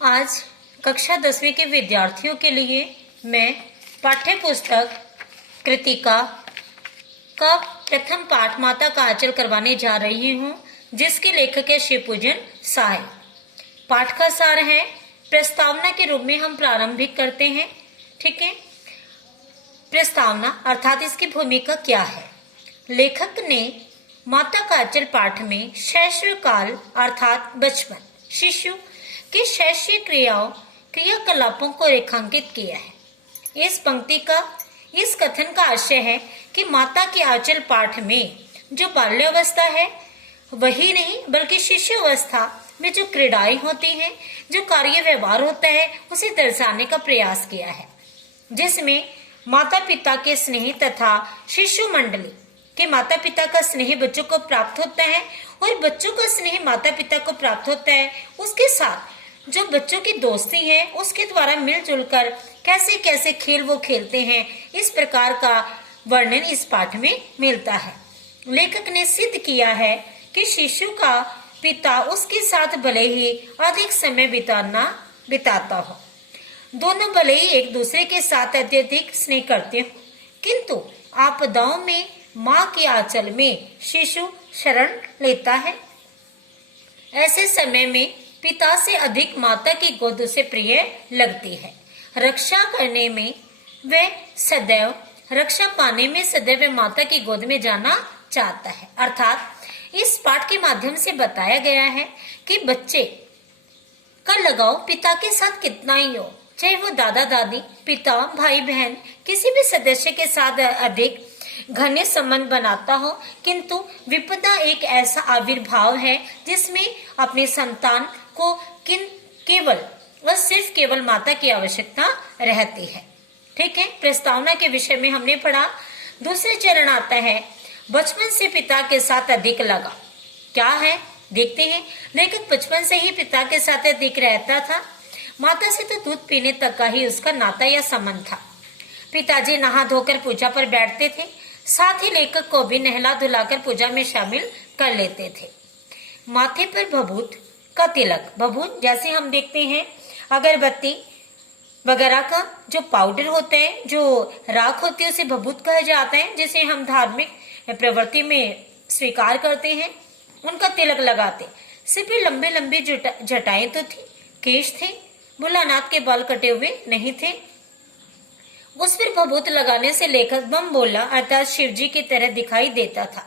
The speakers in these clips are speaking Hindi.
आज कक्षा 10वीं के विद्यार्थियों के लिए मैं पाठ्य पुस्तक कृतिका का प्रथम पाठ माता का आंचल करवाने जा रही हूँ, जिसके लेखक है शिवपूजन साय। पाठ का सार है, प्रस्तावना के रूप में हम प्रारंभिक करते हैं। ठीक है। प्रस्तावना अर्थात इसकी भूमिका क्या है। लेखक ने माता का आंचल पाठ में शैशव काल अर्थात बचपन, शिशु की शैशव क्रियाकलापों को रेखांकित किया है। इस पंक्ति का इस कथन का आशय है कि माता के आंचल पाठ में जो बाल्यावस्था है वही नहीं बल्कि शिशु अवस्था में जो क्रीड़ाएं होती हैं, जो कार्य व्यवहार होता है, उसे दर्शाने का प्रयास किया है, जिसमें माता पिता के स्नेह तथा शिशु मंडली के माता पिता का स्नेह बच्चों को प्राप्त होता है और बच्चों का स्नेह माता पिता को प्राप्त होता है। उसके साथ जो बच्चों की दोस्ती है उसके द्वारा मिलजुल कर कैसे कैसे खेल वो खेलते हैं, इस प्रकार का वर्णन इस पाठ में मिलता है। लेखक ने सिद्ध किया है कि शिशु का पिता उसके साथ भले ही अधिक समय बिताता हो, दोनों भले ही एक दूसरे के साथ अत्यधिक स्नेह करते हो, किंतु आपदाओं में माँ के आंचल में शिशु शरण लेता है। ऐसे समय में पिता से अधिक माता की गोद उसे प्रिय लगती है। रक्षा करने में रक्षा पाने में सदैव माता की गोद में जाना चाहता है। अर्थात इस पाठ के माध्यम से बताया गया है कि बच्चे का लगाव पिता के साथ कितना ही हो, चाहे वो दादा दादी, पिता, भाई बहन, किसी भी सदस्य के साथ अधिक घने संबंध बनाता हो, किंतु विपदा एक ऐसा आविर्भाव है जिसमें अपने संतान को केवल माता की आवश्यकता रहती है। ठीक है। प्रस्तावना के विषय में हमने पढ़ा। दूसरे चरण आता है बचपन से पिता के साथ अधिक लगा। क्या है देखते हैं। लेकिन बचपन से ही पिता के साथ अधिक रहता था। माता से तो दूध पीने तक का ही उसका नाता या संबंध था। पिताजी नहा धोकर पूजा पर बैठते थे, साथ ही लेखक को भी नहला धुलाकर पूजा में शामिल कर लेते थे। माथे पर भभूत का तिलक, भभूत जैसे हम देखते हैं अगरबत्ती वगैरह का जो पाउडर होता है, जो राख होती है, उसे भभूत कहा जाता है, जिसे हम धार्मिक प्रवृत्ति में स्वीकार करते हैं। उनका तिलक लगाते। सिर पे लंबे लंबे जटाएं तो थी, केश थे, भोलानाथ के बाल कटे हुए नहीं थे। उस पर भभूत लगाने से लेखक बम बोला अर्थात शिव जी की तरह दिखाई देता था।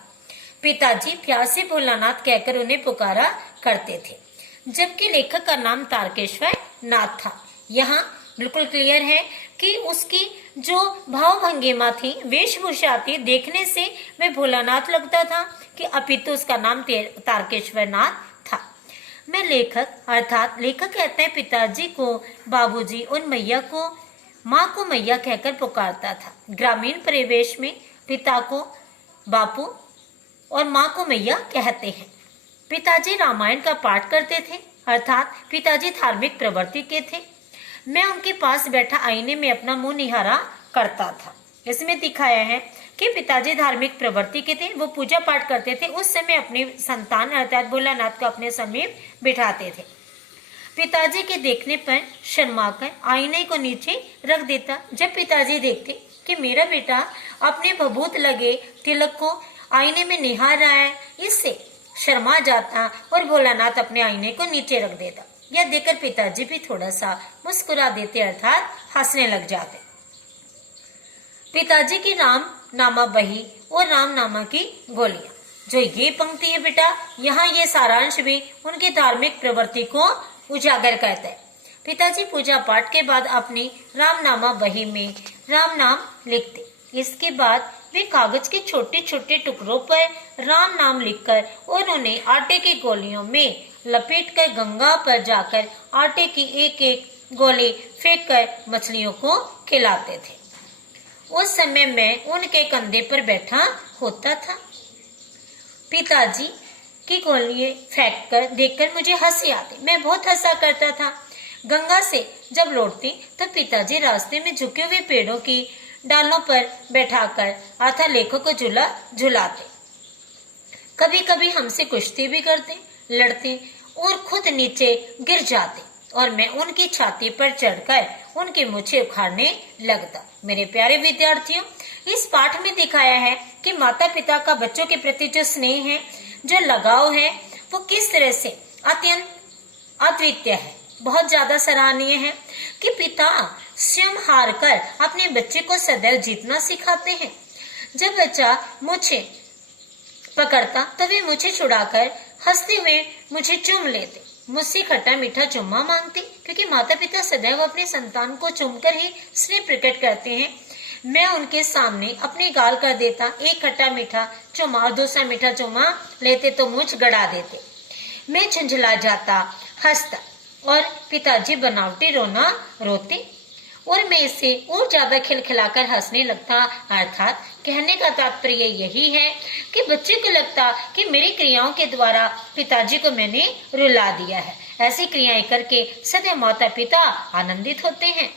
पिताजी प्यार से भोलानाथ कहकर उन्हें पुकारा करते थे, जबकि लेखक का नाम तारकेश्वर नाथ था। यहाँ बिल्कुल क्लियर है कि उसकी जो भाव भंगिमा थी, वेशभूषा थी, देखने से वह भोलानाथ लगता था कि अपितु उसका नाम तारकेश्वर नाथ था। मैं लेखक अर्थात लेखक कहते हैं पिताजी को बाबूजी, उन मैया को माँ को मैया कहकर पुकारता था। ग्रामीण परिवेश में पिता को बापू और माँ को मैया कहते हैं। पिताजी रामायण का पाठ करते थे, अर्थात पिताजी धार्मिक प्रवृत्ति के थे। मैं उनके पास बैठा आईने में अपना मुंह निहारा करता था। इसमें दिखाया है कि पिताजी धार्मिक प्रवृत्ति के थे, वो पूजा पाठ करते थे। उस समय अपने संतान अर्थात भोलानाथ को अपने समीप बिठाते थे। पिताजी के देखने पर शर्माकर आईने को नीचे रख देता। जब पिताजी देखते कि मेरा बेटा अपने भभूत लगे तिलक को आईने में निहार रहा है, इससे शर्मा जाता और भोलानाथ अपने आईने को नीचे रख देता। यह देखकर पिताजी भी थोड़ा सा मुस्कुरा देते अर्थात हंसने लग जाते। पिताजी की रामनामा बही और रामनामा की गोलियां, जो ये पंक्ति है बेटा, यहाँ ये सारांश भी उनकी धार्मिक प्रवृत्ति को उजागर करता है। पिताजी पूजा पाठ के बाद अपनी रामनामा बही में राम नाम लिखते। इसके बाद वे कागज के छोटे छोटे टुकड़ों पर राम नाम लिखकर और उन्हें आटे की गोलियों में लपेटकर गंगा पर जाकर आटे की एक एक गोली फेंककर मछलियों को खिलाते थे। उस समय मैं उनके कंधे पर बैठा होता था। पिताजी की गोलियां फेंककर देखकर मुझे हंसी आती। मैं बहुत हंसा करता था। गंगा से जब लौटती तो पिताजी रास्ते में झुके हुए पेड़ों की डालों पर बैठाकर आथा लेखों को झुलाते। कभी कभी हमसे कुश्ती भी करते, लड़ते और खुद नीचे गिर जाते। और मैं उनकी छाती पर चढ़कर उनकी मूछें उखाड़ने लगता। मेरे प्यारे विद्यार्थियों, इस पाठ में दिखाया है कि माता पिता का बच्चों के प्रति जो स्नेह है, जो लगाव है, वो किस तरह से अत्यंत अद्वितीय है, बहुत ज्यादा सराहनीय है कि पिता स्वयं हार कर अपने बच्चे को सदैव जीतना सिखाते हैं। जब बच्चा मुझे पकड़ता तो वे मुझे छुड़ाकर हंसते हुए मुझे चूम लेते, मुझसे खट्टा मीठा चुम्मा मांगते, क्योंकि माता पिता सदैव अपने संतान को चूमकर ही स्नेह प्रकट करते हैं। मैं उनके सामने अपने गाल कर देता, एक खट्टा मीठा चुम्मा और दूसरा मीठा चुम्मा लेते तो मुझ गड़ा देते। मैं झुंझला जाता, हंसता और पिताजी बनावटी रोना रोते और मैं इससे और ज्यादा खिलखिलाकर हंसने लगता। अर्थात कहने का तात्पर्य यही है कि बच्चे को लगता कि मेरी क्रियाओं के द्वारा पिताजी को मैंने रुला दिया है। ऐसी क्रियाएं करके सदैव माता पिता आनंदित होते हैं।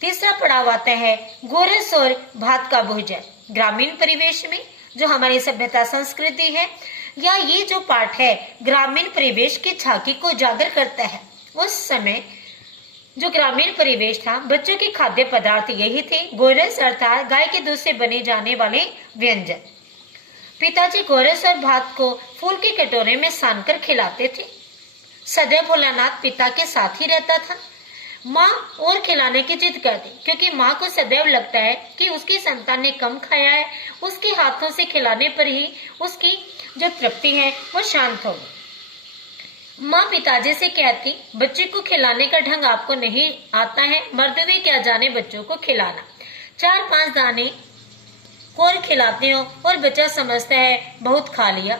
तीसरा पड़ाव आता है गोरस और भात का भोजन। ग्रामीण परिवेश में जो हमारी सभ्यता संस्कृति है, या ये जो पाठ है ग्रामीण परिवेश की झांकी को उजागर करता है। उस समय जो ग्रामीण परिवेश था, बच्चों के खाद्य पदार्थ यही थे, गोरस अर्थात गाय के दूध से बने जाने वाले व्यंजन। पिताजी गोरस और भात को फूल के कटोरे में सानकर खिलाते थे। सदैव भोलानाथ पिता के साथ ही रहता था। माँ और खिलाने की जिद करती, क्योंकि माँ को सदैव लगता है कि उसकी संतान ने कम खाया है, उसके हाथों से खिलाने पर ही उसकी जो तृप्ति है वो शांत होगी। माँ पिताजी से कहती, बच्चे को खिलाने का ढंग आपको नहीं आता है, मर्द में क्या जाने बच्चों को खिलाना। 4-5 दाने कोर खिलाते हो और बच्चा समझता है बहुत खा लिया।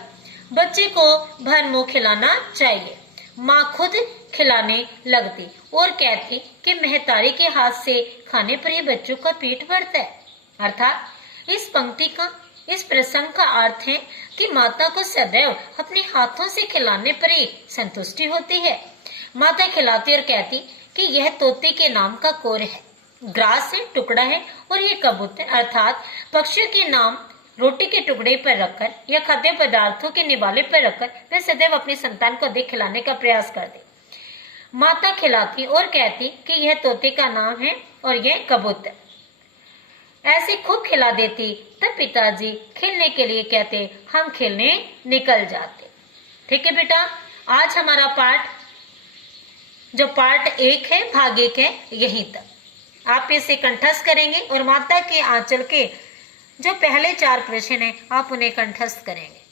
बच्चे को भर मुंह खिलाना चाहिए। माँ खुद खिलाने लगती और कहती कि महतारी के हाथ से खाने पर ही बच्चों का पेट भरता है। अर्थात इस पंक्ति का, इस प्रसंग का अर्थ है कि माता को सदैव अपने हाथों से खिलाने पर ही संतुष्टि होती है। माता खिलाती और कहती कि यह तोते के नाम का कोर है, ग्रास है, टुकड़ा है, और ये कबूतर अर्थात पक्षियों के नाम रोटी के टुकड़े पर रखकर या खाद्य पदार्थों के निवाले पर रखकर वह सदैव अपनी संतान को अधिक खिलाने का प्रयास करती। माता खिलाती और कहती कि यह तोते का नाम है और यह कबूतर। ऐसे खूब खिला देती, तब पिताजी खेलने के लिए कहते, हम खेलने निकल जाते। ठीक है बेटा, आज हमारा पाठ जो पार्ट 1 है, भाग 1 है, यहीं तक आप इसे कंठस्थ करेंगे और माता के आंचल के जो पहले 4 प्रश्न हैं आप उन्हें कंठस्थ करेंगे।